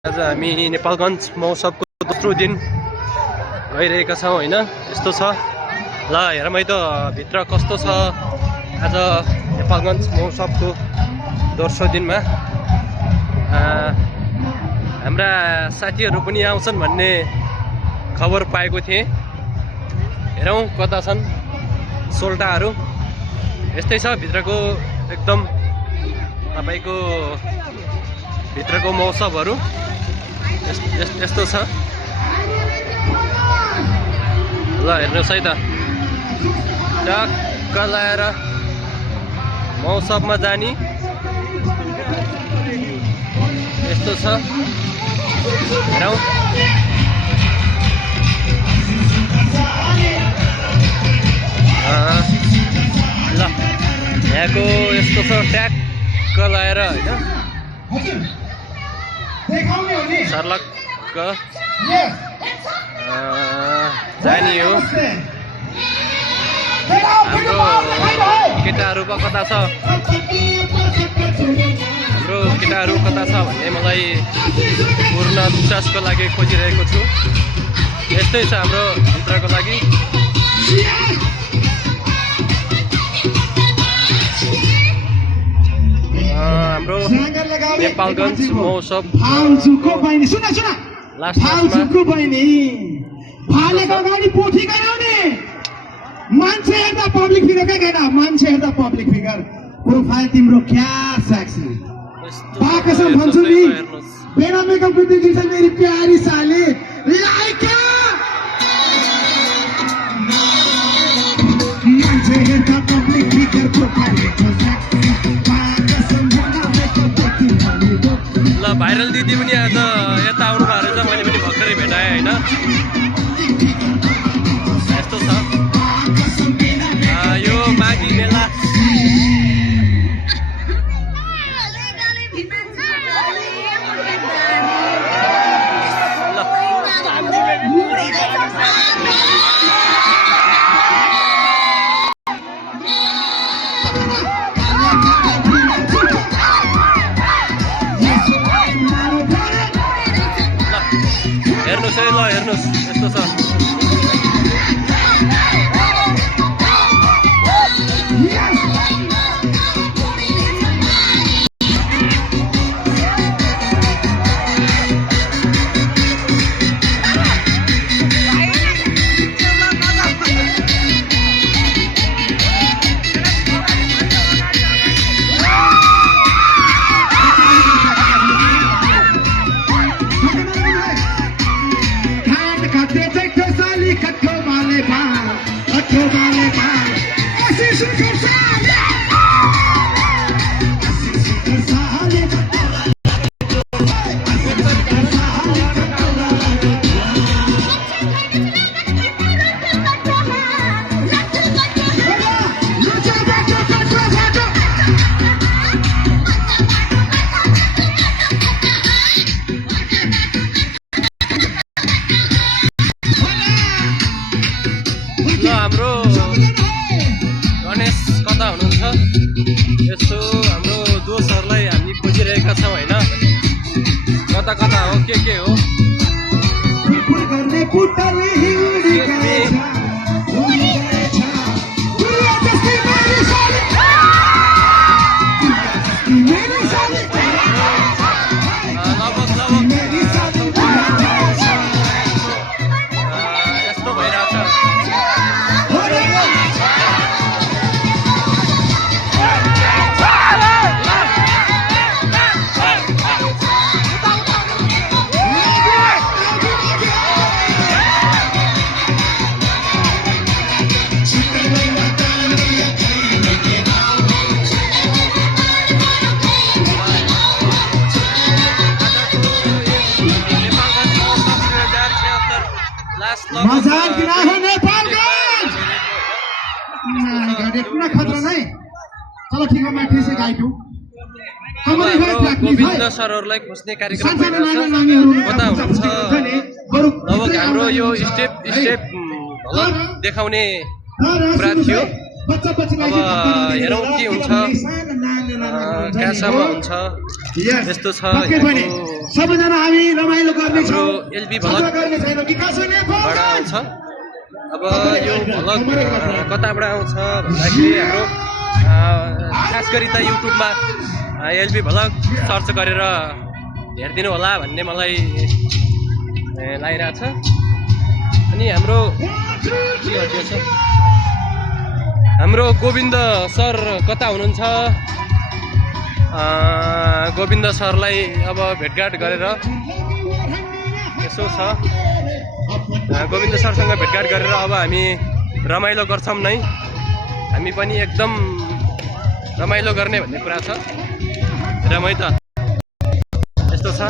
आज हामी नेपालगञ्ज महोत्सवको दोस्रो दिन गइरहेका छौँ हैन। यस्तो छ ल हेरौँ है त भित्र कस्तो छ। आज नेपालगञ्ज महोत्सवको दोस्रो दिनमा हाम्रा साथीहरू पनि आउँछन् भन्ने खबर पाएको थिएँ। हेरौँ कता छन् सोल्टाहरू। यस्तै छ भित्रको एकदम तपाईको भित्रको महोत्सवहरू यस्तो छ। ल हेर्नुहोस् है त टक्क लाएर महोत्सवमा जाने यस्तो छ। हेरौँ ल यहाँको यस्तो छ ट्याक्क लाएर होइन सर्लक्क जाने हो। हाम्रो केटाहरूको कता छ भन्ने मलाई पूर्ण विश्वासको लागि खोजिरहेको छु। यस्तै छ हाम्रो भित्रको लागि। हाम्रो नेपालगञ्ज महोत्सव मान्छे हेर्दा पब्लिक फिगरकै केटा मान्छे हेर्दा पब्लिक फिगर प्रोफाइल तिम्रो क्या सेक्सी बाकसम भन्छु नि बिना मेकअप को देखिन्छ मेरी प्यारी साली लाइका मान्छे हेर्दा पब्लिक फिगर प्रोफाइल ल भाइरल दिदी पनि आज यता आउनु भएको रहेछ। मैले पनि भर्खरै भेटाएँ होइन। यस्तो छ यो माघी मेला। हेर्नुहोस् है ल हेर्नुहोस् यस्तो छ। हाम्रो गणेश कता हुनुहुन्छ? यसो हाम्रो दोस्तहरूलाई हामी खोजिरहेका छौँ होइन। कता कता हो के हो यस्तो भइरहेछ। मजाक गिरा नेपालगञ्ज इतना खतरा नहीं। चलो ठीक है मैं फिर से गाइड हूँ। गोविन्द सरहरूलाई खोज्ने कार्यक्रम कता हुनुहुन्छ? लगभग हाम्रो यो स्टेप झलक देखाउने कुरा थियो। अब हेरौँ के हुन्छ कहाँसम्म हुन्छ। Yes. यस्तो छ पक्कै पनि सबैजना हामी रमाइलो गर्ने छौँ हाम्रो एलबी भ्लग झगडा गर्ने छैनौँ विकास हो बाट आउँछ। अब यो भ्लग कताबाट आउँछ भन्दाखेरि हाम्रो खास गरी त युट्युबमा एलबी भ्लग सर्च गरेर हेरिदिनु होला भन्ने मलाई लागिरहेको छ। अनि हाम्रो के हट्यो छ हाम्रो गोविन्द सर कता हुनुहुन्छ? गोविन्द सरलाई अब भेटघाट गरेर यसो छ गोविन्द सरसँग भेटघाट गरेर अब हामी रमाइलो गर्छौँ नै। हामी पनि एकदम रमाइलो गर्ने भन्ने कुरा छ। रमाइ त यस्तो छ।